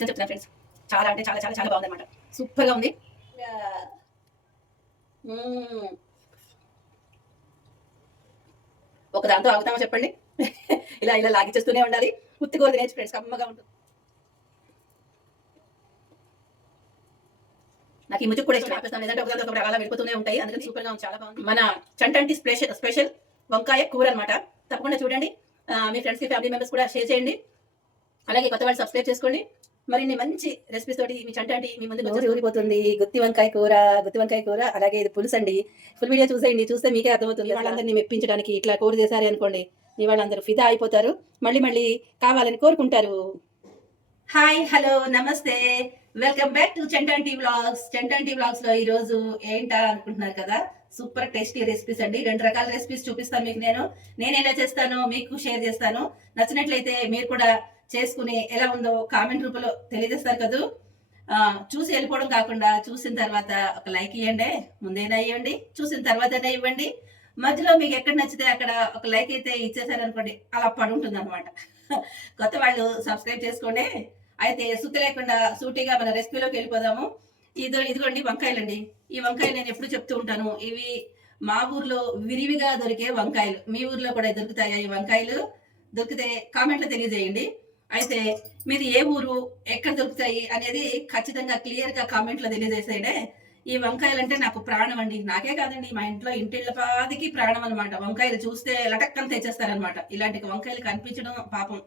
నిజం చెప్తున్నా ఫ్రెండ్స్ చాలా అంటే చాలా చాలా చాలా బాగుంది అనమాట సూపర్గా ఉంది. ఒక దాంతో ఆగుతామా చెప్పండి? ఇలా ఇలా లాగించేస్తూనే ఉండాలి. ఉత్తుకోరు కూర తినేసి ఫ్రెండ్స్ కమ్మగా ఉంటుంది నాకు ఈ ముచ్చు కూడా ఇష్టం ఆపిస్తాను. లేదంటే ఒకదాంతో ఒకటి అలా వెళ్ళిపోతూనే ఉంటాయి. అందుకని సూపర్గా ఉంది చాలా బాగుంది. మన చంటంటి స్పెషల్ స్పెషల్ వంకాయ కూర అనమాట తప్పకుండా చూడండి. మీ ఫ్రెండ్స్కి ఫ్యామిలీ మెంబర్స్ కూడా షేర్ చేయండి. అలాగే కొత్త వాళ్ళు సబ్స్క్రైబ్ చేసుకోండి. మరిన్ని మంచి రెసిపీస్ తోటి మీ చంటంటి మీ ముందు ఊరిపోతుంది. గుత్తి వంకాయ కూర గుత్తి వంకాయ కూర అలాగే ఇది పులుసు అండి. ఫుల్ వీడియో చూసేయండి. చూస్తే మీకే అర్థమవుతుంది. వాళ్ళందరినీ మెప్పించడానికి ఇట్లా కూర చేశారు అనుకోండి. మీ వాళ్ళందరూ ఫిదా అయిపోతారు. మళ్ళీ మళ్ళీ కావాలని కోరుకుంటారు. హాయ్ హలో నమస్తే. Welcome back to Chantanti vlogs Chantanti వ్లాగ్స్లో ఈ రోజు ఏంటా అనుకుంటున్నారు కదా? సూపర్ టేస్టీ రెసిపీస్ అండి. రెండు రకాల రెసిపీస్ చూపిస్తాను మీకు నేను. నేను ఎలా చేస్తానో మీకు షేర్ చేస్తాను. నచ్చినట్లయితే మీరు కూడా చేసుకుని ఎలా ఉందో కామెంట్ రూపంలో తెలియజేస్తారు కదూ. చూసి వెళ్ళిపోవడం కాకుండా చూసిన తర్వాత ఒక లైక్ ఇవ్వండి ముందైనా ఇవ్వండి చూసిన తర్వాతనే ఇవ్వండి. మధ్యలో మీకు ఎక్కడ నచ్చితే అక్కడ ఒక లైక్ అయితే ఇచ్చేసారనుకోండి అలా పడి ఉంటుంది అనమాట కొత్త వాళ్ళు సబ్స్క్రైబ్ చేసుకోండి. అయితే సుత్తి లేకుండా సూటిగా మన రెసిపీలోకి వెళ్ళిపోదాము. ఇదో ఇదిగోండి వంకాయలండి. ఈ వంకాయలు నేను ఎప్పుడు చెప్తూ ఉంటాను ఇవి మా ఊర్లో విరివిగా దొరికే వంకాయలు. మీ ఊర్లో కూడా దొరుకుతాయా ఈ వంకాయలు? దొరికితే కామెంట్లో తెలియజేయండి. అయితే మీది ఏ ఊరు ఎక్కడ దొరుకుతాయి అనేది ఖచ్చితంగా క్లియర్గా కామెంట్లో ఈ వంకాయలు అంటే నాకు ప్రాణం అండి. నాకే కాదండి మా ఇంట్లో ఇంటిళ్ళ పాదికి ప్రాణం అనమాట వంకాయలు చూస్తే లటక్కని తెచ్చేస్తారనమాట ఇలాంటి వంకాయలు కనిపించడం పాపం.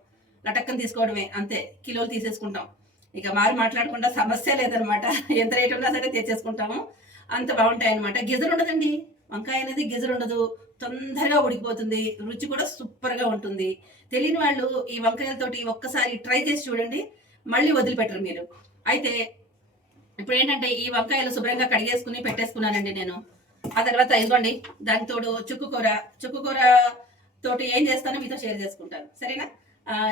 లటక్కని తీసుకోవడమే అంతే. కిలోలు తీసేసుకుంటాం. ఇక మారు మాట్లాడకుండా సమస్య లేదనమాట ఎంత రేట్ ఉన్నా సరే తెచ్చేసుకుంటాము. అంత బాగుంటాయి అనమాట గిజర్ ఉండదండి. వంకాయ అనేది గెజరుండదు తొందరగా ఉడికిపోతుంది రుచి కూడా సూపర్గా ఉంటుంది. తెలియని వాళ్ళు ఈ వంకాయలతోటి ఒక్కసారి ట్రై చేసి చూడండి మళ్ళీ వదిలిపెట్టరు మీరు. అయితే ఇప్పుడు ఏంటంటే ఈ వంకాయలు శుభ్రంగా కడిగేసుకుని పెట్టేసుకున్నానండి నేను. ఆ తర్వాత ఇదిగోండి దాని తోడు చుక్కు కూర చుక్కు కూర తోటి ఏం చేస్తానో మీతో షేర్ చేసుకుంటాను. సరేనా?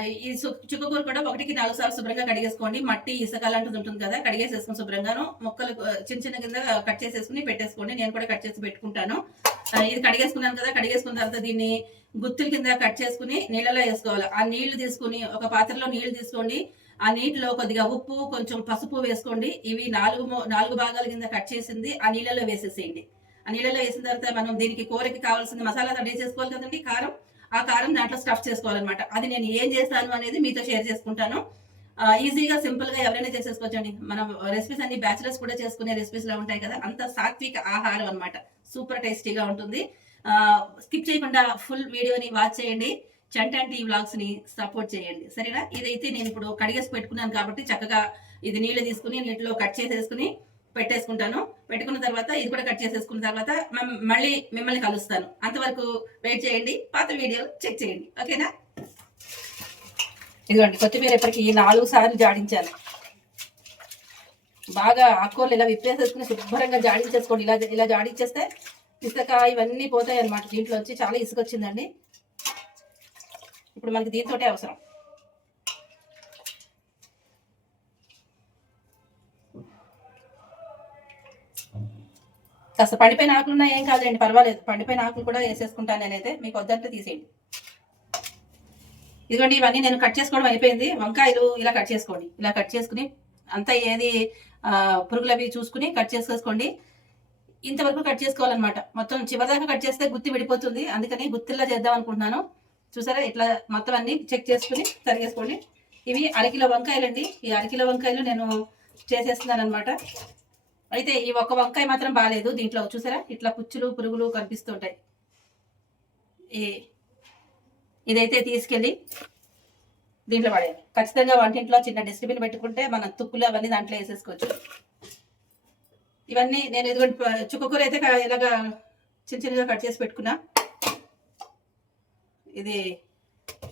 ఈ సు- కూర కూడా ఒకటికి నాలుగు సార్లు శుభ్రంగా కడిగేసుకోండి. మట్టి ఇసుక లాంటిది ఉంటుంది కదా కడిగేసేసుకుని శుభ్రంగాను మొక్కలు చిన్న చిన్న కింద కట్ చేసేసుకుని పెట్టేసుకోండి. నేను కూడా కట్ చేసి పెట్టుకుంటాను. ఇది కడిగేసుకున్నాను కదా కడిగేసుకున్న తర్వాత దీన్ని గుత్తుల కింద కట్ చేసుకుని నీళ్ళలో వేసుకోవాలి. ఆ నీళ్ళు తీసుకుని ఒక పాత్రలో నీళ్ళు తీసుకోండి. ఆ నీటిలో కొద్దిగా ఉప్పు కొంచెం పసుపు వేసుకోండి. ఇవి నాలుగు నాలుగు భాగాల కింద కట్ చేసింది ఆ నీళ్ళలో వేసేసేయండి. ఆ నీళ్ళలో వేసిన తర్వాత మనం దీనికి కూరకి కావాల్సిన మసాలా రెడీ చేసుకోవాలి కదండి కారం. ఆ కారం దాంట్లో స్టఫ్ చేసుకోవాలన్నమాట. అది నేను ఏం చేస్తాను అనేది మీతో షేర్ చేసుకుంటాను. ఈజీగా సింపుల్గా ఎవరైనా ఎవరైనా చేసేసుకోవచ్చండి. మనం రెసిపీస్ అన్ని బ్యాచిలర్స్ కూడా చేసుకునే రెసిపీస్లో ఉంటాయి కదా అంత సాత్విక ఆహారం అనమాట సూపర్ టేస్టీగా ఉంటుంది. స్కిప్ చేయకుండా ఫుల్ వీడియోని వాచ్ చేయండి. చంటంటి వ్లాగ్స్ని సపోర్ట్ చేయండి. సరేనా? ఇదైతే నేను ఇప్పుడు కడిగేసి పెట్టుకున్నాను కాబట్టి చక్కగా ఇది నీళ్ళు తీసుకుని నీటిలో కట్ చేసేసుకుని పెట్టేసుకుంటాను. పెట్టుకున్న తర్వాత ఇది కూడా కట్ చేసేసుకున్న తర్వాత మళ్ళీ మిమ్మల్ని కలుస్తాను. అంతవరకు వెయిట్ చేయండి. పాత వీడియో చెక్ చేయండి. ఓకేనా? ఇదిగోండి కొత్తిమీర ఇప్పటికి నాలుగు సార్లు జాడించాను. బాగా ఆకుకూరలు ఇలా విప్పేసేసుకుని శుభ్రంగా జాడించేసుకోండి. ఇలా ఇలా జాడించేస్తే ఇసుక ఇవన్నీ పోతాయి అనమాట దీంట్లో వచ్చి చాలా ఇసుక వచ్చిందండి. ఇప్పుడు మనకి దీంతోటే అవసరం. కాస్త పండిపోయిన ఆకులు ఉన్నా ఏం కాదండి పర్వాలేదు. పండిపోయిన ఆకులు కూడా వేసేసుకుంటాను నేనైతే. మీకు వద్దంటే తీసేయండి. ఇదిగోండి ఇవన్నీ నేను కట్ చేసుకోవడం అయిపోయింది. వంకాయలు ఇలా కట్ చేసుకోండి. ఇలా కట్ చేసుకుని అంతా ఏది పురుగులవి పురుగులు అవి చూసుకుని కట్ చేసేసుకోండి ఇంతవరకు కట్ చేసుకోవాలన్నమాట. మొత్తం చివరిదాకా కట్ చేస్తే గుత్తి విడిపోతుంది. అందుకని గుత్తిలా చేద్దాం అనుకుంటున్నాను. చూసారా? ఇట్లా మొత్తం అన్ని చెక్ చేసుకుని తరిగేసుకోండి. ఇవి అరకిలో వంకాయలండి. ఈ అరకిలో వంకాయలు నేను చేసేస్తున్నాను అనమాట అయితే ఈ ఒక్క వంకాయ మాత్రం బాగాలేదు దీంట్లో చూసారా? ఇట్లా పుచ్చులు పురుగులు కనిపిస్తుంటాయి. ఈ ఇదైతే తీసుకెళ్ళి దీంట్లో పడేయాలి. ఖచ్చితంగా వంటింట్లో చిన్న డస్ట్బిన్ పెట్టుకుంటే మన తుక్కులు అవన్నీ దాంట్లో వేసేసుకోవచ్చు. ఇవన్నీ నేను ఇదిగోండి చుక్కకూర అయితే క- ఇలాగా చిన్న చిన్నగా కట్ చేసి పెట్టుకున్నా. ఇది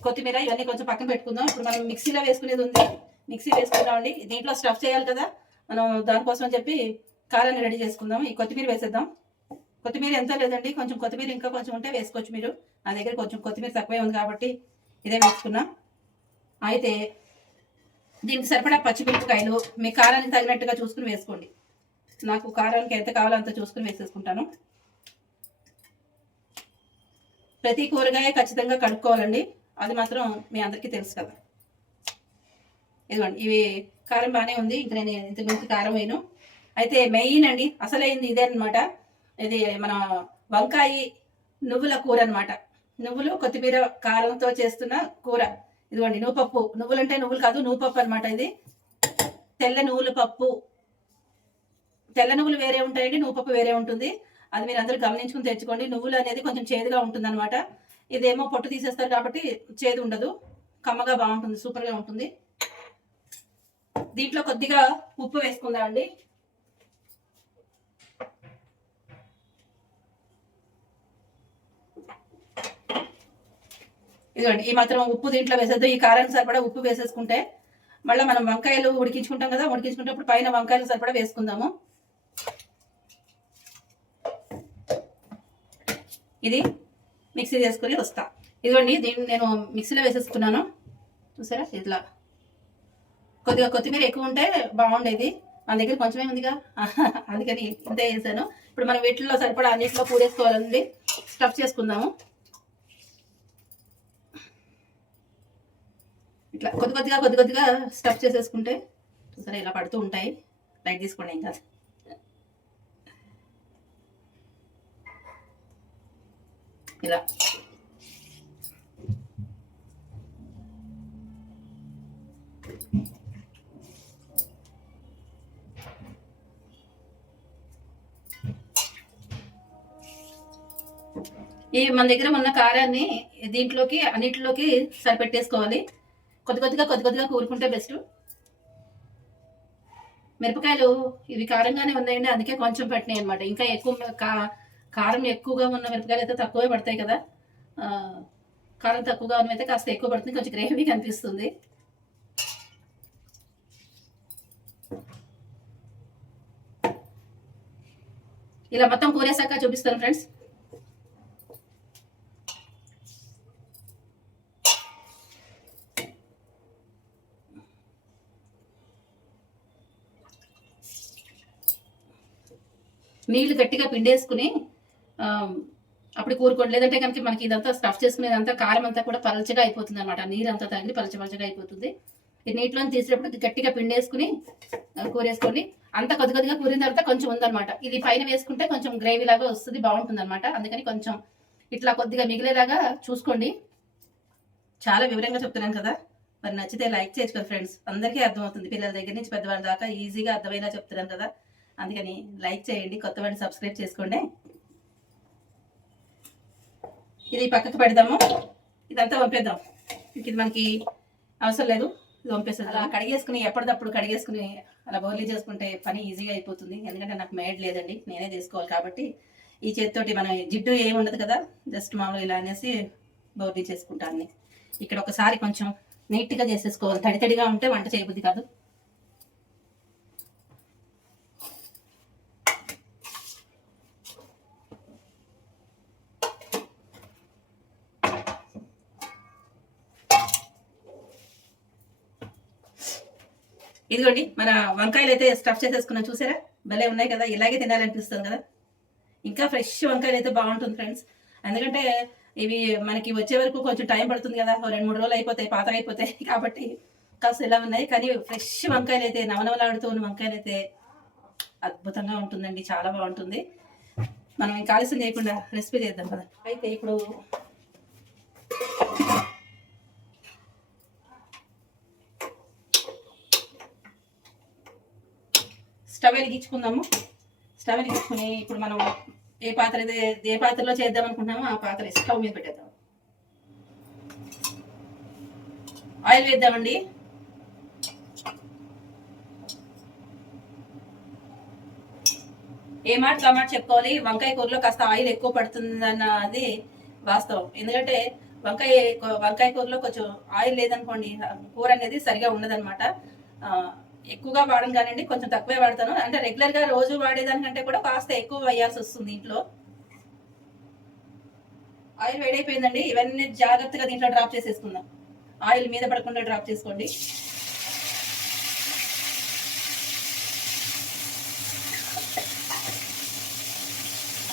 కొత్తిమీర ఇవన్నీ కొంచెం పక్కన పెట్టుకుందాం. ఇప్పుడు మనం మిక్సీలో వేసుకునేది ఉంది. మిక్సీ వేసుకుందామండి. దీంట్లో స్టఫ్ చేయాలి కదా. మనం దానికోసం అని చెప్పి కారాన్ని రెడీ చేసుకుందాం. ఈ కొత్తిమీర వేసేద్దాం. కొత్తిమీర ఎంత లేదండి. కొంచెం కొత్తిమీర ఇంకా కొంచెం ఉంటే వేసుకోవచ్చు మీరు. నా దగ్గర కొంచెం కొత్తిమీర తక్కువే ఉంది కాబట్టి ఇదే వేసుకున్నా. అయితే దీనికి సరిపడా పచ్చిమిరపకాయలు మీ కారానికి తగినట్టుగా చూసుకుని వేసుకోండి. నాకు కారానికి ఎంత కావాలో అంత చూసుకుని వేసేసుకుంటాను. ప్రతి కూరగాయ ఖచ్చితంగా కడుక్కోవాలండి. అది మాత్రం మీ అందరికీ తెలుసు కదా. ఇదిగోండి ఇవి కారం బాగానే ఉంది. ఇంక నేను ఇంతకుముందు కారం వేయను. అయితే మెయిన్ అండి అసలైంది ఇదే అన్నమాట. ఇది మన వంకాయ నువ్వుల కూర అన్నమాట. నువ్వులు కొత్తిమీర కారంతో చేస్తున్న కూర. ఇదిగోండి నువ్వుపప్పు. నువ్వులు అంటే నువ్వులు కాదు నువ్వుపప్పు అనమాట ఇది. తెల్ల నువ్వుల పప్పు. తెల్ల నువ్వులు వేరే ఉంటాయండి నువ్వుపప్పు వేరే ఉంటుంది. అది మీరు అందరూ గమనించుకుని తెచ్చుకోండి. నువ్వులు అనేది కొంచెం చేదుగా ఉంటుంది ఇదేమో పొట్టు తీసేస్తారు కాబట్టి చేదు ఉండదు. కమ్మగా బాగుంటుంది సూపర్గా ఉంటుంది. దీంట్లో కొద్దిగా ఉప్పు వేసుకుందాం అండి ఇదిగోండి ఈ మాత్రం ఉప్పు దీంట్లో వేసేద్దు. ఈ కారానికి సరిపడా ఉప్పు వేసేసుకుంటే మళ్ళీ మనం వంకాయలు ఉడికించుకుంటాం కదా ఉడికించుకుంటే పైన వంకాయలు సరిపడా వేసుకుందాము. ఇది మిక్సీ చేసుకుని వస్తా. ఇదిగోండి దీన్ని నేను మిక్సీలో వేసేసుకున్నాను. చూసారా? ఇట్లా. కొద్దిగా కొత్తిమీర ఎక్కువ ఉంటే బాగుండేది. మన దగ్గర కొంచెమే ఉందిగా. అందుకని ఇంతే వేసాను ఇప్పుడు మనం వీటిల్లో సరిపడా అన్నింటిలో పూరేసుకోవాలండి. స్టఫ్ చేసుకుందాము. ఇట్లా కొద్ది కొద్దిగా కొద్ది కొద్దిగా స్టఫ్ చేసేసుకుంటే సరే ఇలా పడుతూ ఉంటాయి. లైట్ తీసుకోండి ఏం కాదు ఇలా. ఈ మన దగ్గర ఉన్న కారాన్ని దీంట్లోకి అన్నిటిలోకి సరిపెట్టేసుకోవాలి. కొద్ది కొద్దిగా కొద్ది కొద్దిగా కూరుకుంటే బెస్ట్ మిరపకాయలు ఇవి కారంగానే ఉన్నాయండి అందుకే కొంచెం పట్టినాయి అనమాట ఇంకా ఎక్కువ కా కారం ఎక్కువగా ఉన్న మిరపకాయలు అయితే తక్కువే పడతాయి కదా. కారం తక్కువగా ఉన్నవైతే కాస్త ఎక్కువ పడుతుంది కొంచెం గ్రేవీ కనిపిస్తుంది. ఇలా మొత్తం కూరేసాక చూపిస్తాను ఫ్రెండ్స్ నీళ్ళు గట్టిగా పిండేసుకుని అప్పుడు కూరుకోండి. లేదంటే కనుక మనకి ఇదంతా స్టఫ్ చేసుకునేదంతా కారం అంతా కూడా పలచగా అయిపోతుంది అనమాట నీరు అంతా తగిలి పలచ పలచగా అయిపోతుంది. ఈ నీటిలో తీసేటప్పుడు గట్టిగా పిండేసుకుని కూరేసుకోండి. అంత కొద్ది కొద్దిగా కూరిన తర్వాత కొంచెం ఉందన్నమాట. ఇది పైన వేసుకుంటే కొంచెం గ్రేవీ లాగా వస్తుంది బాగుంటుంది అనమాట అందుకని కొంచెం ఇట్లా కొద్దిగా మిగిలేలాగా చూసుకోండి. చాలా వివరంగా చెప్తున్నాను కదా. మరి నచ్చితే లైక్ చేసుకోండి ఫ్రెండ్స్. అందరికీ అర్థమవుతుంది. పిల్లల దగ్గర నుంచి పెద్దవాళ్ళ దాకా ఈజీగా అర్థమయ్యేలా చెప్తున్నాను కదా. అందుకని లైక్ చేయండి కొత్త వాళ్ళు సబ్స్క్రైబ్ చేసుకోండి. ఇది పక్కకు పెడదాము. ఇదంతా పంపేద్దాం ఇది మనకి అవసరం లేదు. ఇది పంపేస్తుంది అలా కడిగేసుకుని ఎప్పటికప్పుడు కడిగేసుకుని అలా బౌర్లీ చేసుకుంటే పని ఈజీగా అయిపోతుంది. ఎందుకంటే నాకు మేడ్ లేదండి. నేనే చేసుకోవాలి కాబట్టి ఈ చేతితోటి మనం జిడ్డు ఏమి ఉండదు కదా. జస్ట్ మామూలు ఇలా అనేసి బౌర్లీ చేసుకుంటాను. ఇక్కడ ఒకసారి కొంచెం నీట్గా చేసేసుకోవాలి. తడి తడిగా ఉంటే వంట చేయబుద్ది కాదు. ఇదిగోండి మన వంకాయలు అయితే స్టఫ్ చేసేసుకున్నా చూసారా? భలే ఉన్నాయి కదా ఇలాగే తినాలనిపిస్తుంది కదా. ఇంకా ఫ్రెష్ వంకాయలు అయితే బాగుంటుంది ఫ్రెండ్స్ ఎందుకంటే ఇవి మనకి వచ్చే వరకు కొంచెం టైం పడుతుంది కదా ఓ రెండు మూడు రోజులు అయిపోతాయి పాత అయిపోతాయి కాబట్టి కాస్త ఇలా ఉన్నాయి. కానీ ఫ్రెష్ వంకాయలు అయితే నవనవలాడుతూ ఉన్న వంకాయలు అయితే అద్భుతంగా ఉంటుందండి చాలా బాగుంటుంది. మనం ఇంకా ఆలస్యం చేయకుండా రెసిపీ చేద్దాం కదా అయితే ఇప్పుడు స్టవ్ వెలిగించుకుందాము. స్టవ్ వెలిగించుకుని ఇప్పుడు మనం ఏ పాత్ర ఏ పాత్రలో చేద్దాం అనుకుంటున్నామో ఆ పాత్ర స్టవ్ మీద పెట్టేద్దాం. ఆయిల్ వేద్దామండి. ఏ మాట మాట చెప్పుకోవాలి? వంకాయ కూరలో కాస్త ఆయిల్ ఎక్కువ పడుతుందన్నది వాస్తవం. ఎందుకంటే వంకాయ వంకాయ కూరలో కొంచెం ఆయిల్ లేదనుకోండి కూర అనేది సరిగా ఉండదన్నమాట. ఎక్కువగా వాడడం కానివ్వండి కొంచెం తక్కువే వాడతాను. అంటే రెగ్యులర్గా రోజు వాడేదానికంటే కూడా కాస్త ఎక్కువ వేయాల్సి వస్తుంది ఇంట్లో. ఆయిల్ వేడైపోయిందండి. ఇవన్నీ జాగ్రత్తగా దీంట్లో డ్రాప్ చేసేసుకుందాం. ఆయిల్ మీద పడకుండా డ్రాప్ చేసుకోండి.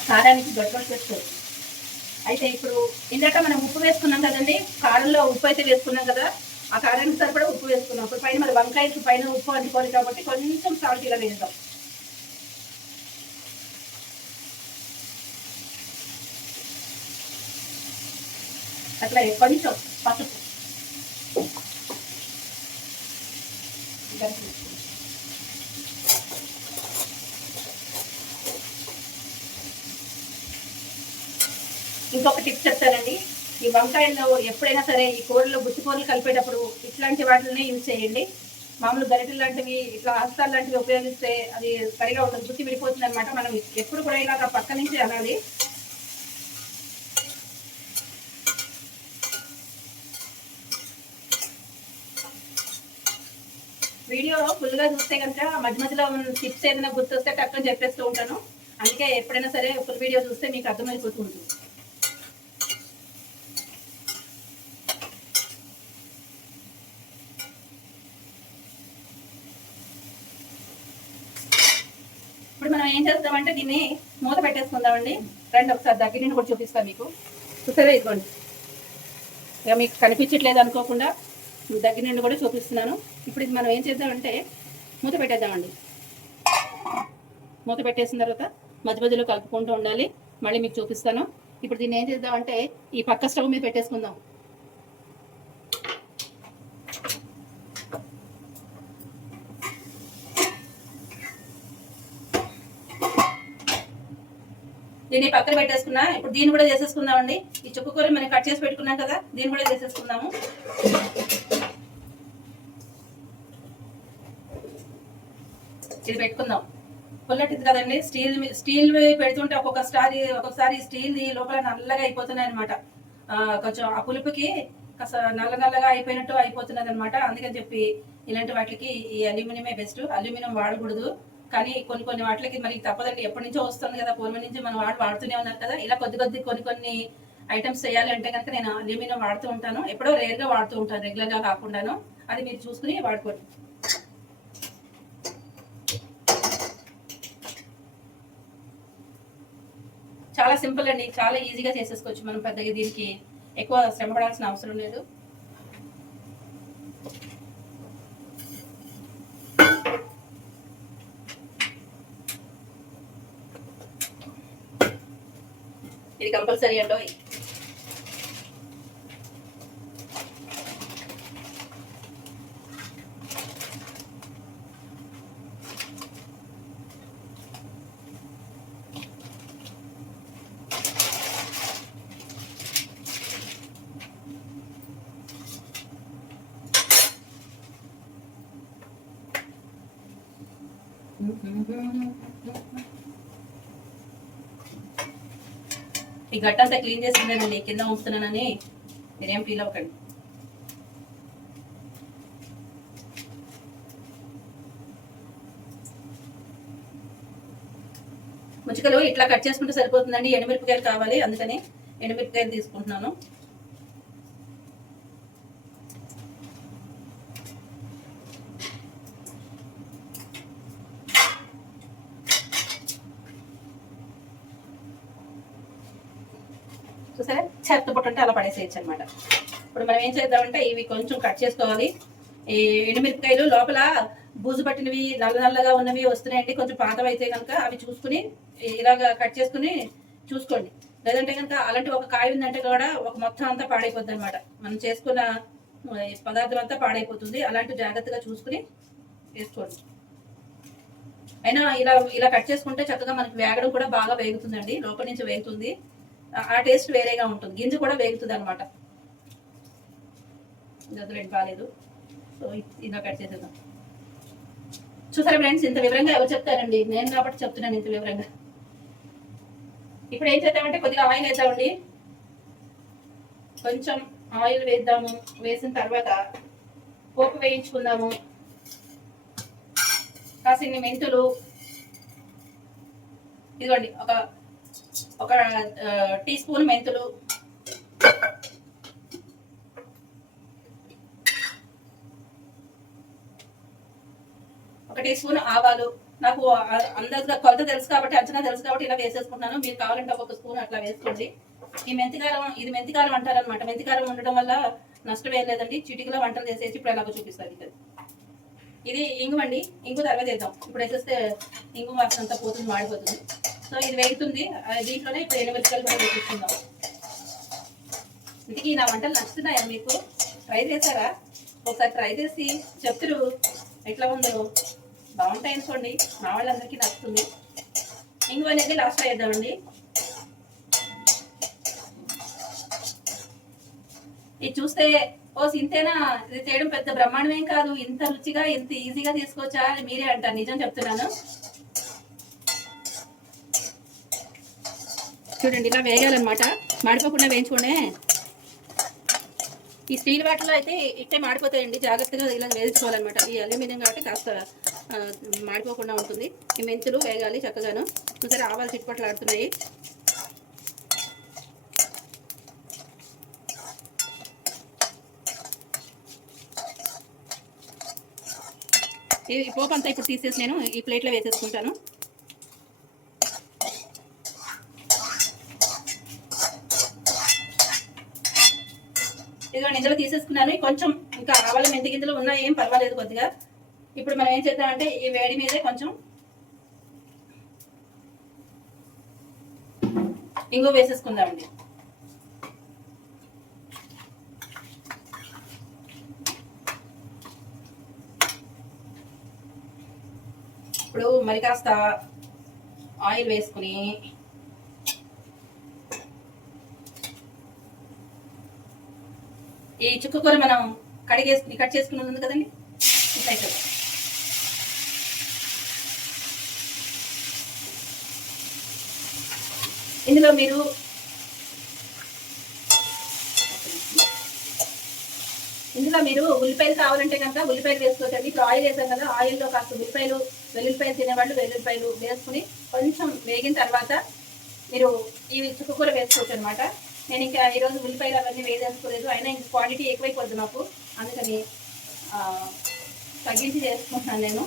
కారానికి గడ్డ చేసుకోవచ్చు అయితే ఇప్పుడు ఇందాక మనం ఉప్పు వేసుకున్నాం కదండి. కారంలో ఉప్పు అయితే వేసుకున్నాం కదా. ఆ కారానికి సరిపడా ఉప్పు వేసుకున్నాం. ఇప్పుడు పైన మరి వంకాయకి పైన ఉప్పు అంటుకోవాలి కాబట్టి కొంచెం సాల్ట్ ఇలా వేద్దాం. అట్లా కొంచెం పసుపు. ఇంకొక టిప్ చెప్తానండి. ఈ వంకాయల్లో ఎప్పుడైనా సరే ఈ కూరలో గుత్తి కూరలు కలిపేటప్పుడు ఇట్లాంటి వాటిని యూజ్ చేయండి. మామూలు గరిటెలు లాంటివి ఇట్లా హస్తాలు లాంటివి ఉపయోగిస్తే అది సరిగా ఉండదు గుత్తి విడిపోతుంది అనమాట మనం ఎప్పుడు కూడా ఇలాగ పక్క నుంచి అనాలి. వీడియో ఫుల్గా చూస్తే కనుక మధ్య మధ్యలో టిప్స్ ఏదైనా గుర్తొస్తే టక్కని చెప్పేస్తూ ఉంటాను. అందుకే ఎప్పుడైనా సరే ఫుల్ వీడియో చూస్తే మీకు అర్థమైపోతూ ఉంటుంది. ఏం చేస్తామంటే దీన్ని మూత పెట్టేసుకుందామండి. రండి ఒకసారి దగ్గర నుండి కూడా చూపిస్తాను మీకు. చూసారా ఇదిగోండి. ఇక మీకు కనిపించట్లేదు అనుకోకుండా దగ్గర నుండి కూడా చూపిస్తున్నాను. ఇప్పుడు ఇది మనం ఏం చేద్దామంటే మూత పెట్టేద్దామండి. మూత పెట్టేసిన తర్వాత మధ్య మధ్యలో కలుపుకుంటూ ఉండాలి. మళ్ళీ మీకు చూపిస్తాను. ఇప్పుడు దీన్ని ఏం చేద్దామంటే ఈ పక్క స్టవ్ మీద పెట్టేసుకుందాం. దీన్ని పక్కన పెట్టేసుకున్నా. ఇప్పుడు దీన్ని కూడా చేసేసుకుందామండి. ఈ చుక్క కూర మనం కట్ చేసి పెట్టుకున్నాం కదా దీన్ని కూడా చేసేసుకుందాము. ఇది పెట్టుకుందాం. పుల్లటిది కదండి స్టీల్ స్టీల్ పెడుతుంటే ఒక్కొక్క ఒక్కొక్కసారి స్టీల్ లోపల నల్లగా అయిపోతున్నాయి అనమాట కొంచెం ఆ పులుపుకి కాస్త నల్ల నల్లగా అయిపోయినట్టు అయిపోతున్నది అనమాట అందుకని చెప్పి ఇలాంటి వాటికి ఈ అల్యూమినియమే బెస్ట్. అల్యూమినియం వాడకూడదు. కానీ కొన్ని కొన్ని వాటికి మరి తప్పదండి. ఎప్పటి నుంచో వస్తుంది కదా పూర్వం నుంచి మనం వాడు వాడుతూనే ఉన్నారు కదా. ఇలా కొద్ది కొద్ది కొన్ని కొన్ని ఐటమ్స్ చేయాలి అంటే కనుక నేను అల్యూమినియం వాడుతూ ఉంటాను. ఎప్పుడో రేర్గా వాడుతూ ఉంటాను రెగ్యులర్గా కాకుండాను. అది మీరు చూసుకుని వాడుకోండి. చాలా సింపుల్ అండి. చాలా ఈజీగా చేసేసుకోవచ్చు మనం పెద్దగా దీనికి ఎక్కువ శ్రమ పడాల్సిన అవసరం లేదు. కంపల్సరీ అండో ఈ గట్ట అంతా క్లీన్ చేసిందేనండి కింద ఉంచుతున్నానని మీరేం ఫీల్ అవ్వకండి. ముచ్చుకలు ఇట్లా కట్ చేసుకుంటే సరిపోతుందండి. ఎండుమిరపకాయలు కావాలి అందుకని ఎండుమిరపకాయలు తీసుకుంటున్నాను చూసారా చెత్త అలా పడేసేయచ్చు అనమాట ఇప్పుడు మనం ఏం చేద్దామంటే ఇవి కొంచెం కట్ చేసుకోవాలి. ఈ ఎండుమిరపకాయలు లోపల బూజు పట్టినవి నల్ల నల్లగా ఉన్నవి వస్తున్నాయండి. కొంచెం పాతవైతే కనుక అవి చూసుకుని ఇలాగ కట్ చేసుకుని చూసుకోండి. లేదంటే కనుక అలాంటి ఒక కాయ ఉందంటే కూడా ఒక మొత్తం అంతా పాడైపోద్ది అనమాట మనం చేసుకున్న పదార్థం అంతా పాడైపోతుంది. అలాంటి జాగ్రత్తగా చూసుకుని వేసుకోండి. అయినా ఇలా ఇలా కట్ చేసుకుంటే చక్కగా మనకి వేగడం కూడా బాగా వేగుతుందండి. లోపల నుంచి వేగుతుంది. ఆ- టేస్ట్ వేరేగా ఉంటుంది. గింజ కూడా వేగుతుంది అనమాట రెడ్ బాగాలేదు సో ఇ- ఇలా కట్ చేసేద్దాం. చూసారా ఫ్రెండ్స్ ఇంత వివరంగా ఎవరు చెప్తారండి? నేను కాబట్టి చెప్తున్నాను ఇంత వివరంగా. ఇప్పుడు ఏం చేద్దామంటే కొద్దిగా ఆయిల్ వేద్దామండి. కొంచెం ఆయిల్ వేద్దాము. వేసిన తర్వాత పోపు వేయించుకుందాము. కాసిన్ని మెంతులు. ఇదిగోండి ఒక ఒక టీ స్పూన్ మెంతులు. ఒక టీ స్పూన్ ఆవాలు. నాకు ఆ- అందాజుగా కొలత తెలుసు కాబట్టి అంచనా తెలుసు కాబట్టి ఇలా వేసేసుకుంటున్నాను. మీరు కావాలంటే ఒక్కొక్క స్పూన్ అట్లా వేసుకోండి. ఈ మెంతికారం ఇది మెంతికారం అంటారనమాట మెంతికారం ఉండడం వల్ల నష్టం ఏం లేదండి. చిటికలో వంటలు చేసేసి ఇప్పుడు ఎలాగో చూపిస్తారు ఇది ఇది ఇంగు అండి ఇంగు తర్వాత వేద్దాం ఇప్పుడు వేసేస్తే ఇంగు వాసన అంతా పోతుంది మాడిపోతుంది. సో ఇది వేగుతుంది దీంట్లోనే ఇప్పుడు ఎనిమిరకాయలు కూడా వేపిస్తున్నాం ఇంటికి నా వంటలు నచ్చుతున్నాయా మీకు? ట్రై చేశారా? ఒకసారి ట్రై చేసి చెప్తురు. ఎట్లా ఉందో. బాగుంటాయి అనుకోండి మా వాళ్ళందరికీ నచ్చుతుంది. ఇంగు అనేది లాస్ట్ వేద్దామండి ఇది చూస్తే ఓ సింతేనా? ఇది చేయడం పెద్ద బ్రహ్మాండమేం కాదు. ఇంత రుచిగా ఇంత ఈజీగా తీసుకోవచ్చా అని మీరే అంటారు. నిజం చెప్తున్నాను. చూడండి ఇలా వేయాలన్నమాట మాడిపోకుండా వేయించుకోండి. ఈ స్టీల్ వాటిలో అయితే ఇట్టే మాడిపోతాయండి. జాగ్రత్తగా ఇలా వేయించుకోవాలన్నమాట. ఈ అల్యూమినియం కాబట్టి కాస్త మాడిపోకుండా ఉంటుంది. ఈ మెంతులు వేగాలి చక్కగాను. ఒకసారి ఆవాలు చిట్పట్లు ఆడుతున్నాయి ఈ ఈ పోపు అంతా ఇప్పుడు తీసేసి నేను ఈ ప్లేట్లో వేసేసుకుంటాను. ఇదిగో తీసేసుకున్నాను. కొంచెం ఇంకా ఆవాల మెంతి గింజలు ఉన్నా ఏం పర్వాలేదు కొద్దిగా. ఇప్పుడు మనం ఏం చేద్దామంటే ఈ వేడి మీదే కొంచెం ఇంగు వేసేసుకుందామండి. ఇప్పుడు మరి కాస్త ఆయిల్ వేసుకుని ఈ చుక్క కూర మనం కడిగేసుకుని కట్ చేసుకుని ఉంది కదండి? ఇట్లా అయితే. ఇందులో మీరు ఇందులో మీరు ఉల్లిపాయలు కావాలంటే కనుక ఉల్లిపాయలు వేసుకోవచ్చండి ఇప్పుడు ఆయిల్ వేసాం కదా ఆయిల్లో కాస్త ఉల్లిపాయలు వెల్లుల్లిపాయలు తినేవాళ్ళు వెల్లుల్లిపాయలు వేసుకుని కొంచెం వేగిన తర్వాత మీరు ఈ చుక్కకూర వేసుకోవచ్చు అనమాట నేను ఇంకా ఈరోజు ఉల్లిపాయలు అవన్నీ వేసేసుకోలేదు. అయినా ఇంక క్వాంటిటీ ఎక్కువైపోద్ది మాకు అందుకని తగ్గించి చేసుకుంటున్నాను నేను.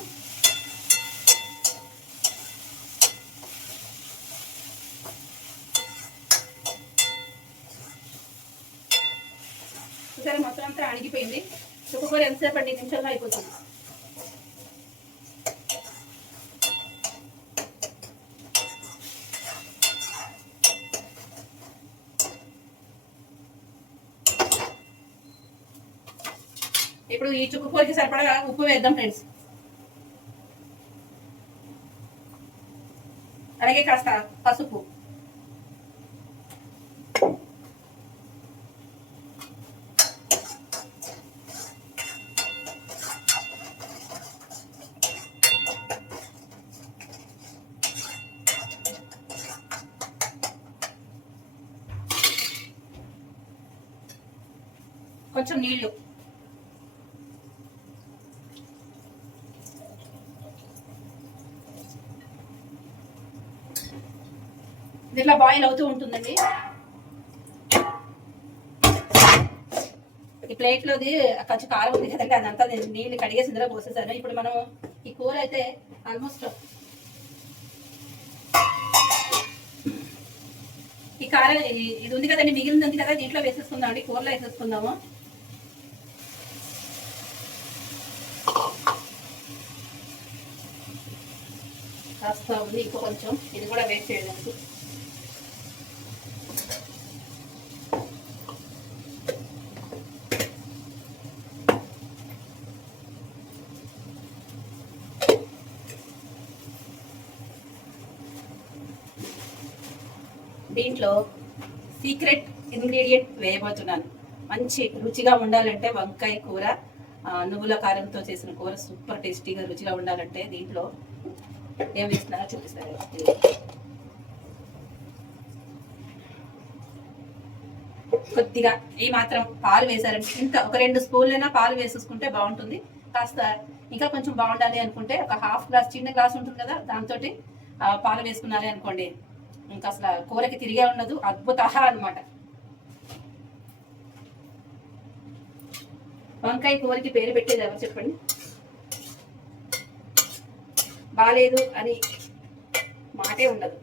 చూసారా మొత్తం అంతా అణిగిపోయింది. చుక్కకూర ఎంతసేపు అండి? నిమిషాల్లో అయిపోతుంది. ఇప్పుడు ఈ చుక్కకూరకి సరిపడా ఉప్పు వేద్దాం ఫ్రెండ్స్ అలాగే కాస్త పసుపు కొంచెం నీళ్ళు ఇది ఇట్లా బాయిల్ అవుతూ ఉంటుందండి. ఈ ప్లేట్లోది కొంచెం కారం ఉంది కదండి అదంతా నేను నీళ్ళు కడిగేసి ఇందులో పోసేసాను. ఇప్పుడు మనం ఈ కూర అయితే ఆల్మోస్ట్ ఈ కారం ఇది ఉంది కదండి మిగిలింది ఉంది కదా దీంట్లో వేసేసుకుందాం అండి కూరలో వేసేసుకుందాము. కాస్త ఉంది ఇంకో కొంచెం ఇది కూడా వేస్ట్ చేయడానికి దీంట్లో సీక్రెట్ ఇంగ్రీడియంట్ వేయబోతున్నాను. మంచి రుచిగా ఉండాలంటే వంకాయ కూర ఆ, నువ్వుల కారంతో చేసిన కూర సూపర్ టేస్టీగా రుచిగా ఉండాలంటే దీంట్లో ఏం వేస్తున్నారో చూపిస్తారు కొద్దిగా ఈ మాత్రం పాలు వేసారంటే ఇంత ఒక రెండు స్పూన్లైనా పాలు వేసేసుకుంటే బాగుంటుంది. కాస్త ఇంకా కొంచెం బాగుండాలి అనుకుంటే ఒక హాఫ్ గ్లాస్ చిన్న గ్లాస్ ఉంటుంది కదా దాంతో పాలు వేసుకున్నారే అనుకోండి. ఇంకా అసలు కూరకి తిరిగే ఉండదు అద్భుత అనమాట. వంకాయ కూరకి పేరు పెట్టేది ఎవరు చెప్పండి? బాలేదు అని మాటే ఉండదు.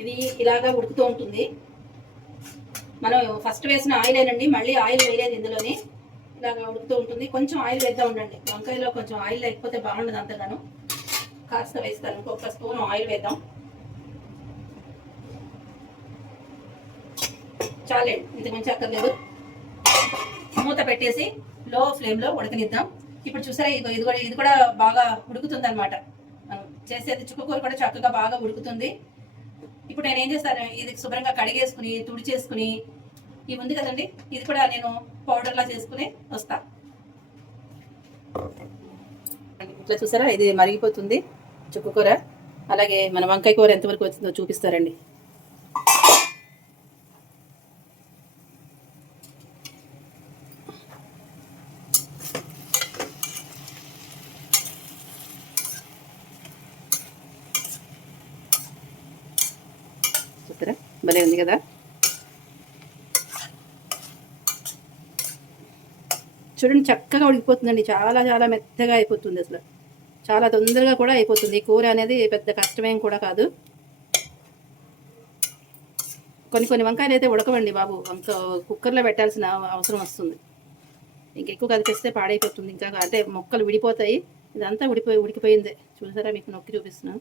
ఇది ఇలాగా ఉడుకుతూ ఉంటుంది. మనం ఫస్ట్ వేసిన ఆయిల్ ఏనండి మళ్ళీ ఆయిల్ వేయలేదు ఇందులోనే. ఇలాగా ఉడుకుతూ ఉంటుంది. కొంచెం ఆయిల్ వేద్దాం ఉండండి. వంకాయలో కొంచెం ఆయిల్ లేకపోతే బాగుండదు అంతగాను. కాస్త వేస్తాను. ఇంకొక స్పూన్ ఆయిల్ వేద్దాం. చాలే ఇంత మంచి అక్కర్లేదు. మూత పెట్టేసి లో ఫ్లేమ్లో ఉడకనిద్దాం. ఇప్పుడు చూసారా ఇది ఇది కూడా ఇది కూడా బాగా ఉడుకుతుంది అనమాట చేసేది చుక్కకూర కూడా చక్కగా బాగా ఉడుకుతుంది. ఇప్పుడు నేను ఏం చేస్తాను ఇది శుభ్రంగా కడిగేసుకుని తుడిచేసుకుని ఇది ఉంది కదండి ఇది కూడా నేను పౌడర్లా చేసుకుని వస్తా. ఇట్లా చూసారా ఇది మరిగిపోతుంది చుక్కకూర. అలాగే మన వంకాయ కూర ఎంతవరకు వచ్చిందో చూపిస్తారండి. చూస్తారా భలే ఉంది కదా? చూడండి చక్కగా ఉడికిపోతుందండి. చాలా చాలా మెత్తగా అయిపోతుంది అసలు. చాలా తొందరగా కూడా అయిపోతుంది. ఈ కూర అనేది పెద్ద కష్టమేం కూడా కాదు. కొన్ని కొన్ని వంకాయలు అయితే ఉడకవండి బాబు. వంక కుక్కర్లో పెట్టాల్సిన అవసరం వస్తుంది. ఇంకెక్కువ కదిపిస్తే పాడైపోతుంది. ఇంకా అంటే మొక్కలు విడిపోతాయి. ఇదంతా ఉడిపోయి ఉడికిపోయింది. చూసారా? మీకు నొక్కి చూపిస్తున్నాను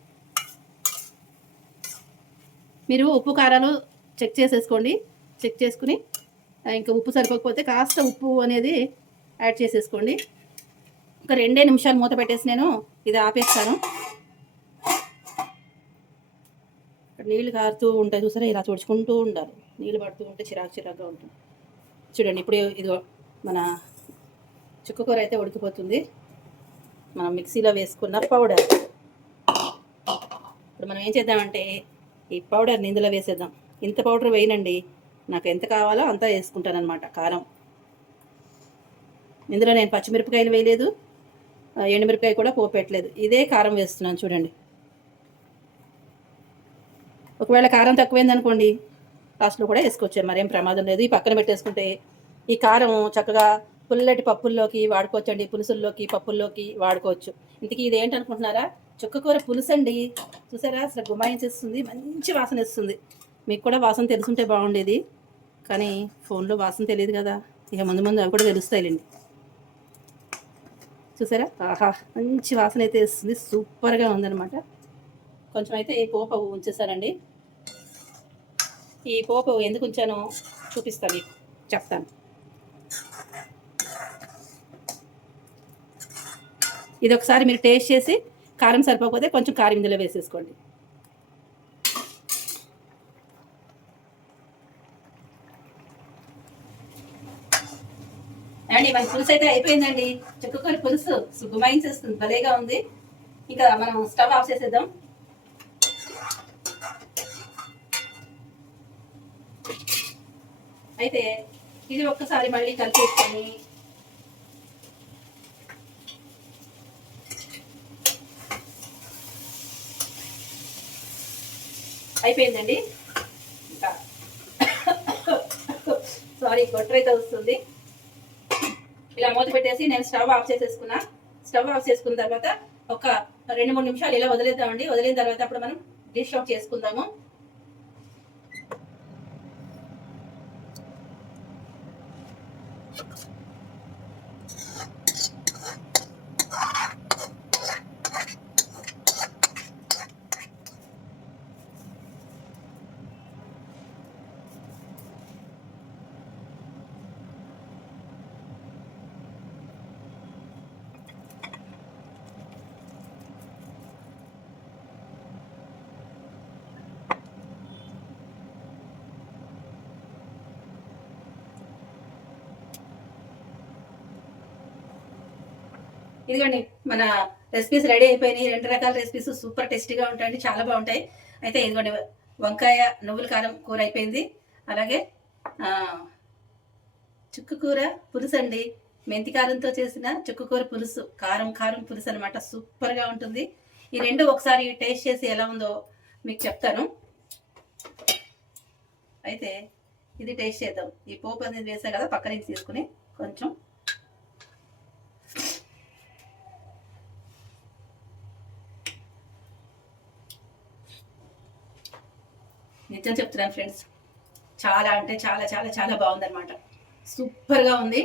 మీరు ఉప్పు కారాలు చెక్ చేసేసుకోండి. చెక్ చేసుకుని ఇంకా ఉప్పు సరిపోకపోతే కాస్త ఉప్పు అనేది యాడ్ చేసేసుకోండి. ఒక రెండే నిమిషాలు మూత పెట్టేసి నేను ఇది ఆపేస్తాను. నీళ్ళు కారుతూ ఉంటాయి చూసారా ఇలా తుడుచుకుంటూ ఉండాలి. నీళ్ళు పడుతూ ఉంటే చిరాకు చిరాకుగా ఉంటుంది. చూడండి ఇప్పుడు ఇదిగో మన చుక్కకూర అయితే ఉడికిపోతుంది. మనం మిక్సీలో వేసుకున్న పౌడర్ ఇప్పుడు మనం ఏం చేద్దామంటే ఈ పౌడర్ని ఇందులో వేసేద్దాం. ఇంత పౌడర్ వేయనండి. నాకు ఎంత కావాలో అంతా వేసుకుంటాను అనమాట కారం. ఇందులో నేను పచ్చిమిరపకాయలు వేయలేదు. ఎండుమిరపకాయ కూడా పోపెట్టలేదు ఇదే కారం వేస్తున్నాను చూడండి. ఒకవేళ కారం తక్కువైంది అనుకోండి లాస్ట్లో కూడా వేసుకోవచ్చు మరేం ప్రమాదం లేదు. ఈ పక్కన పెట్టేసుకుంటే ఈ కారం చక్కగా పుల్లటి పప్పుల్లోకి వాడుకోవచ్చండి. పులుసుల్లోకి పప్పుల్లోకి వాడుకోవచ్చు. ఇంతకీ ఇది ఏంటనుకుంటున్నారా చుక్కకూర పులుసు అండి చూసారా? అసలు గుమాయించేస్తుంది మంచి వాసన ఇస్తుంది మీకు కూడా వాసన తెలుసుంటే బాగుండేది. కానీ ఫోన్లో వాసన తెలియదు కదా. ఇక ముందు ముందు అవి కూడా తెలుస్తాయిలేండి. చూసారా? ఆహా! మంచి వాసన అయితే ఇస్తుంది సూపర్గా ఉందన్నమాట. కొంచెం అయితే ఈ పోపు ఉంచేసానండి. ఈ పోపు ఎందుకు ఉంచానో చూపిస్తాను మీకు. చెప్తాను. ఇది ఒకసారి మీరు టేస్ట్ చేసి కారం సరిపోకపోతే కొంచెం కారం ఇందులో వేసేసుకోండి. అండి మన పులుసు అయితే అయిపోయిందండి. చుక్కకూర పులుసు సుగుమాయించేస్తుంది భలేగా ఉంది. ఇంకా మనం స్టవ్ ఆఫ్ చేసేద్దాం. అయితే ఇది ఒక్కసారి మళ్ళీ కలిపేసుకొని అయిపోయిందండి. ఇంకా సారీ గొట్టరైతే వస్తుంది. ఇలా మూత పెట్టేసి నేను స్టవ్ ఆఫ్ చేసేసుకున్నా. స్టవ్ ఆఫ్ చేసుకున్న తర్వాత ఒక రెండు మూడు నిమిషాలు ఇలా వదిలేద్దామండి. వదిలిన తర్వాత అప్పుడు మనం డిష్ అవుట్ చేసుకుందాము ఇదిగోండి మన రెసిపీస్ రెడీ అయిపోయినాయి. రెండు రకాల రెసిపీస్ సూపర్ టేస్టీగా ఉంటాయండి. చాలా బాగుంటాయి. అయితే ఇదిగోండి వంకాయ నువ్వుల కారం కూర అయిపోయింది. అలాగే చుక్కు కూర పులుసు అండి. మెంతి కారంతో చేసిన చుక్కు కూర పులుసు కారం కారం పులుసు అనమాట సూపర్గా ఉంటుంది. ఈ రెండు ఒకసారి టేస్ట్ చేసి ఎలా ఉందో మీకు చెప్తాను. అయితే ఇది టేస్ట్ చేద్దాం. ఈ పోపు అనేది వేసా కదా పక్క నుంచి తీసుకుని కొంచెం నిజం చెప్తున్నాను ఫ్రెండ్స్. చాలా అంటే చాలా చాలా చాలా బాగుందనమాట సూపర్గా ఉంది.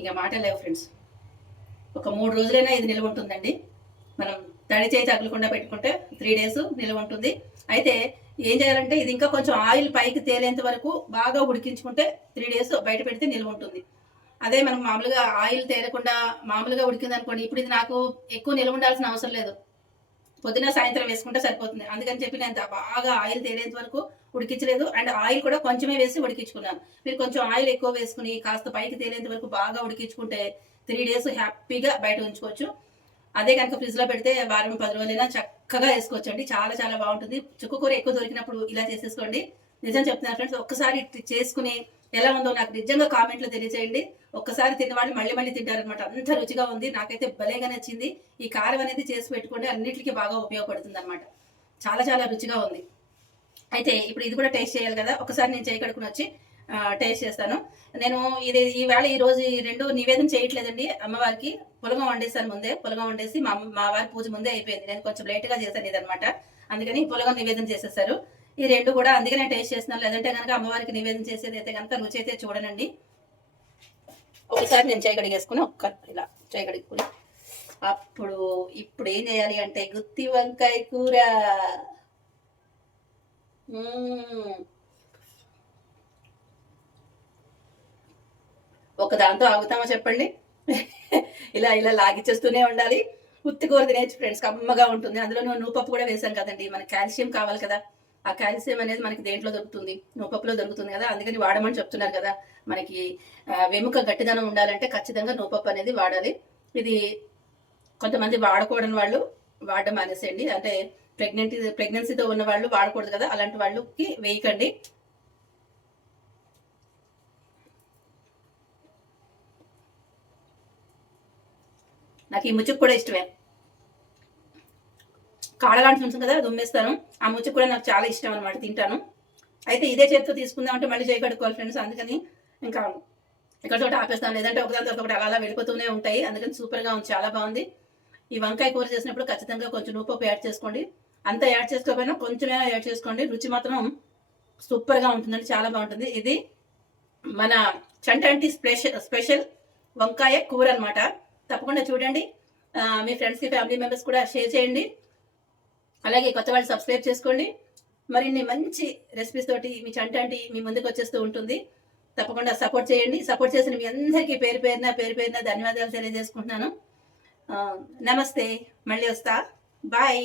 ఇక మాట లేవు ఫ్రెండ్స్. ఒక మూడు రోజులైనా ఇది నిల్వ ఉంటుందండి మనం తడి చేయి తగలకుండా పెట్టుకుంటే త్రీ డేస్ నిల్వ ఉంటుంది అయితే ఏం చేయాలంటే ఇది ఇంకా కొంచెం ఆయిల్ పైకి తేలేంత వరకు బాగా ఉడికించుకుంటే త్రీ డేస్ బయట పెడితే నిల్వ ఉంటుంది అదే మనం మామూలుగా ఆయిల్ తేలకుండా మామూలుగా ఉడికింది అనుకోండి ఇప్పుడు ఇది నాకు ఎక్కువ నిల్వ ఉండాల్సిన అవసరం లేదు. పొద్దున సాయంత్రం వేసుకుంటే సరిపోతుంది. అందుకని చెప్పి నేను బాగా ఆయిల్ తేలేంత వరకు ఉడికించలేదు. అండ్ ఆయిల్ కూడా కొంచెమే వేసి ఉడికించుకున్నాను. మీరు కొంచెం ఆయిల్ ఎక్కువ వేసుకుని కాస్త పైకి తేలేంత వరకు బాగా ఉడికించుకుంటే త్రీ డేస్ హ్యాపీగా బయట ఉంచుకోవచ్చు. అదే కనుక ఫ్రిడ్జ్లో పెడితే వారం పది రోజులైనా చక్కగా వేసుకోవచ్చు అండి చాలా చాలా బాగుంటుంది. చుక్కు కూర ఎక్కువ దొరికినప్పుడు ఇలా చేసేసుకోండి. నిజం చెప్తున్నాను ఫ్రెండ్స్ ఒక్కసారి చేసుకుని ఎలా ఉందో నాకు నిజంగా కామెంట్లో తెలియజేయండి ఒక్కసారి తిన్నవాళ్ళు మళ్ళీ మళ్ళీ తింటారనమాట అంత రుచిగా ఉంది. నాకైతే భలేగా నచ్చింది. ఈ కారం అనేది చేసి పెట్టుకుంటే అన్నిటికీ బాగా ఉపయోగపడుతుంది అనమాట చాలా చాలా రుచిగా ఉంది. అయితే ఇప్పుడు ఇది కూడా టేస్ట్ చేయాలి కదా. ఒకసారి నేను చేయకడుకుని వచ్చి టేస్ట్ చేస్తాను. నేను ఇది ఈవేళ ఈ రోజు ఈ రెండు నివేదన చేయట్లేదండి. అమ్మవారికి పులగం వండేసాను ముందే. పులగం వండేసి మా మా వారి పూజ ముందే అయిపోయింది. నేను కొంచెం లేట్గా చేశాను ఇదనమాట అందుకని పులగం నివేదన చేసేసారు. ఈ రెండు కూడా అందుకే టేస్ట్ చేస్తున్నాను. లేదంటే కనుక అమ్మవారికి నివేదన చేసేది అయితే కనుక రుచి అయితే చూడనండి. ఒకసారి నేను చేయి కడిగేసుకుని ఒక్క ఇలా చేయి కడుక్కుని అప్పుడు ఇప్పుడు ఏం చేయాలి అంటే గుత్తి వంకాయ కూర. ఒక దాంతో ఆగుతామా చెప్పండి? ఇలా ఇలా లాగిచ్చేస్తూనే ఉండాలి. ఉత్తి కూర తినేచ్చు ఫ్రెండ్స్ కమ్మగా ఉంటుంది. అందులో నువ్వు నూపప్పు కూడా వేసాం కదండి. మనకి కాల్షియం కావాలి కదా. ఆ కాల్షియం అనేది మనకి దేంట్లో దొరుకుతుంది? నూపప్పులో దొరుకుతుంది కదా అందుకని వాడమని చెప్తున్నారు కదా. మనకి వెముక గట్టిదనం ఉండాలంటే ఖచ్చితంగా నూపప్పు అనేది వాడాలి. ఇది కొంతమంది వాడకూడని వాళ్ళు వాడడం మానేసేయండి. అంటే ప్రెగ్నెంట్ ప్రెగ్నెన్సీతో ఉన్న వాళ్ళు వాడకూడదు కదా అలాంటి వాళ్ళకి వేయకండి. నాకు ఈ ముచ్చుకు కూడా ఇష్టమే. కాడలాంటి ఉంటుంది కదా దుమ్మేస్తాను ఆ ముచ్చి కూడా నాకు చాలా ఇష్టం అనమాట తింటాను. అయితే ఇదే చేతితో తీసుకుందాం అంటే మళ్ళీ చేయి కట్టుకోవాలి ఫ్రెండ్స్ అందుకని ఇంకా ఇక్కడ చోట ఆపేస్తాను. లేదంటే ఒకదాని తర్వాత ఒకటి అలా అలా వెళ్ళిపోతూనే ఉంటాయి. అందుకని సూపర్గా ఉంది చాలా బాగుంది. ఈ వంకాయ కూర చేసినప్పుడు ఖచ్చితంగా కొంచెం ఉప్పు యాడ్ చేసుకోండి. అంత యాడ్ చేసుకోకపోయినా కొంచెమైనా యాడ్ చేసుకోండి. రుచి మాత్రం సూపర్గా ఉంటుందండి చాలా బాగుంటుంది. ఇది మన చంటంటి స్పెషల్ స్పెషల్ వంకాయ కూర అనమాట తప్పకుండా చూడండి. మీ ఫ్రెండ్స్కి ఫ్యామిలీ మెంబర్స్ కూడా షేర్ చేయండి. అలాగే కొత్త వాళ్ళు సబ్స్క్రైబ్ చేసుకోండి. మరిన్ని మంచి రెసిపీస్ తోటి మీ చంటంటి మీ ముందుకు వచ్చేస్తూ ఉంటుంది. తప్పకుండా సపోర్ట్ చేయండి. సపోర్ట్ చేసిన మీ అందరికీ పేరు పేరున పేరు పేరున ధన్యవాదాలు తెలియజేసుకుంటున్నాను. నమస్తే. మళ్ళీ వస్తా. బాయ్